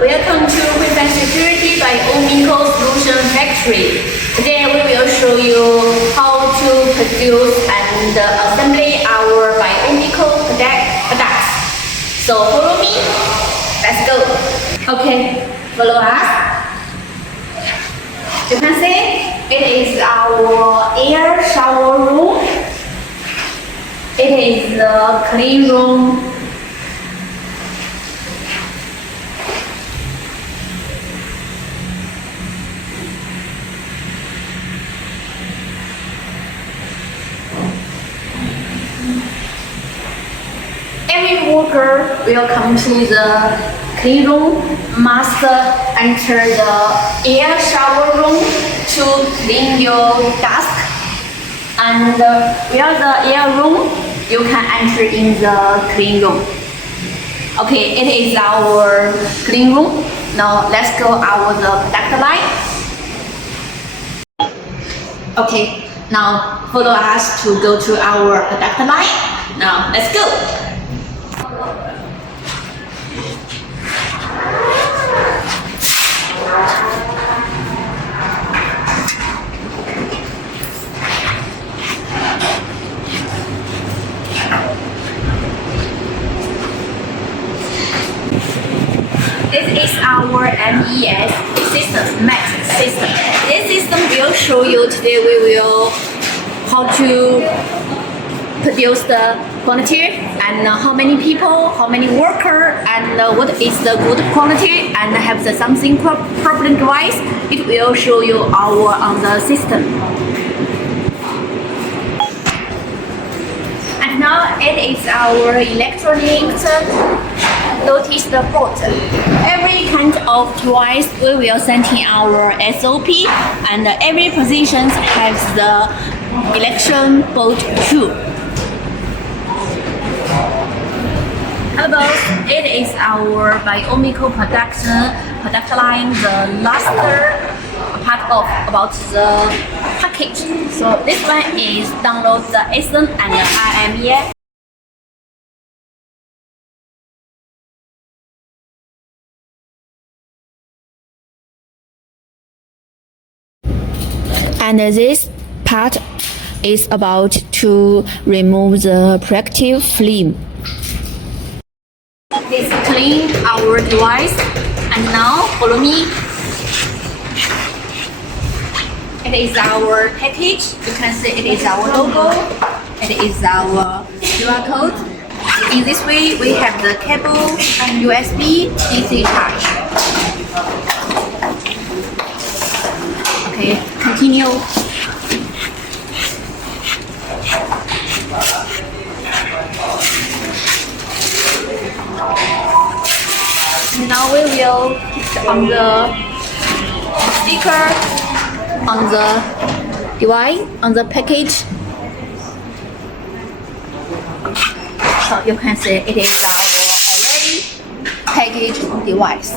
welcome to HFSECURITY by Omnico Solution Factory. Today we will show you how to produce and assembly our Biometric products. So follow me, let's go. Okay, follow us. You can see it is our air shower room. It is the clean room. Every worker will come to the clean room, must enter the air shower room to clean your desk. And where the air room, you can enter in the clean room. Okay, it is our clean room. Now let's go our the product line. Okay, now follow us to go to our product line. Now let's go. This is our MES system, Max system. This system will show you today. We will how to produce the quantity and how many people, how many workers, and what is the good quality, and have the something problem device. It will show you our on the system. And now it is our electronics. Notice the board. Every kind of device we will send in our SOP, and every position has the election board too. Above, it is our Biometric product line, the last part of about the package. So this one is download the ASIN and the IMEI. And this part is about to remove the protective film. This clean our device, and now follow me. It is our package. You can see it is our logo. It is our QR code. In this way, we have the cable and USB DC charge. Okay, continue. Now we will put on the sticker, on the device, on the package. So you can see it is our already packaged device.